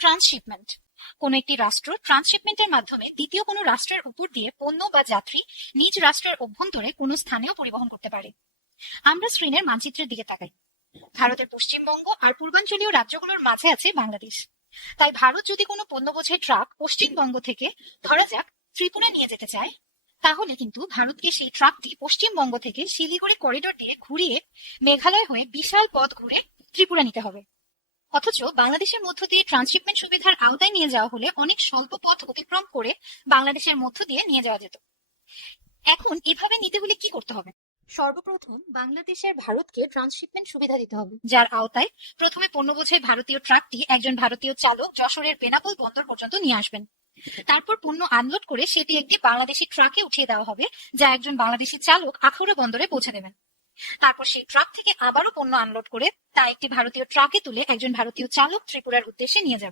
Transshipment. কোন একটি রাষ্ট্র ট্রান্সশিপমেন্টের মাধ্যমে দ্বিতীয় কোনো রাষ্ট্রের উপর দিয়ে পণ্য বা যাত্রী নিজ রাষ্ট্রের অভ্যন্তরে কোনো স্থানেও পরিবহন করতে পারে। আমরা স্ক্রিনের মানচিত্রের দিকে তাকাই। ভারতের পশ্চিমবঙ্গ আর পূর্বাঞ্চলীয় রাজ্যগুলোর মাঝে আছে বাংলাদেশ। তাই ভারত যদি কোনো পণ্য বোঝাই ট্রাক পশ্চিমবঙ্গ থেকে ধরা যাক ত্রিপুরা নিয়ে যেতে চায়, তাহলে কিন্তু ভারতকে সেই ট্রাকটি পশ্চিমবঙ্গ থেকে শিলিগুড়ি করিডোর দিয়ে ঘুরিয়ে মেঘালয় হয়ে বিশাল পথ ঘুরে ত্রিপুরা নিতে হবে। অথচ বাংলাদেশের মধ্য দিয়ে ট্রান্সশিপমেন্ট সুবিধার আওতায় নিয়ে যাওয়া হলে অনেক স্বল্প পথ অতিক্রম করে বাংলাদেশের মধ্য দিয়ে নিয়ে যাওয়া যেত। এখন এভাবে নিতে হলে কি করতে হবে? সর্বপ্রথম বাংলাদেশের ভারতকে ট্রান্সশিপমেন্ট সুবিধা দিতে হবে। যার আওতায় প্রথমে পণ্য বোঝাই ভারতীয় ট্রাকটি একজন ভারতীয় চালক যশোরের বেনাপোল বন্দর পর্যন্ত নিয়ে আসবেন। তারপর পণ্য আনলোড করে সেটি একটি বাংলাদেশি ট্রাকে উঠিয়ে দেওয়া হবে যা একজন বাংলাদেশি চালক আখাউড়া বন্দরে পৌঁছে দেবেন। তারপর সেই ট্রাক থেকে আবারও পণ্য আনলোড করে তা একটি ভারতীয় ট্রাকে তুলে একজন ভারতীয় চালক ত্রিপুরার উদ্দেশ্যে নিয়ে যাবেন।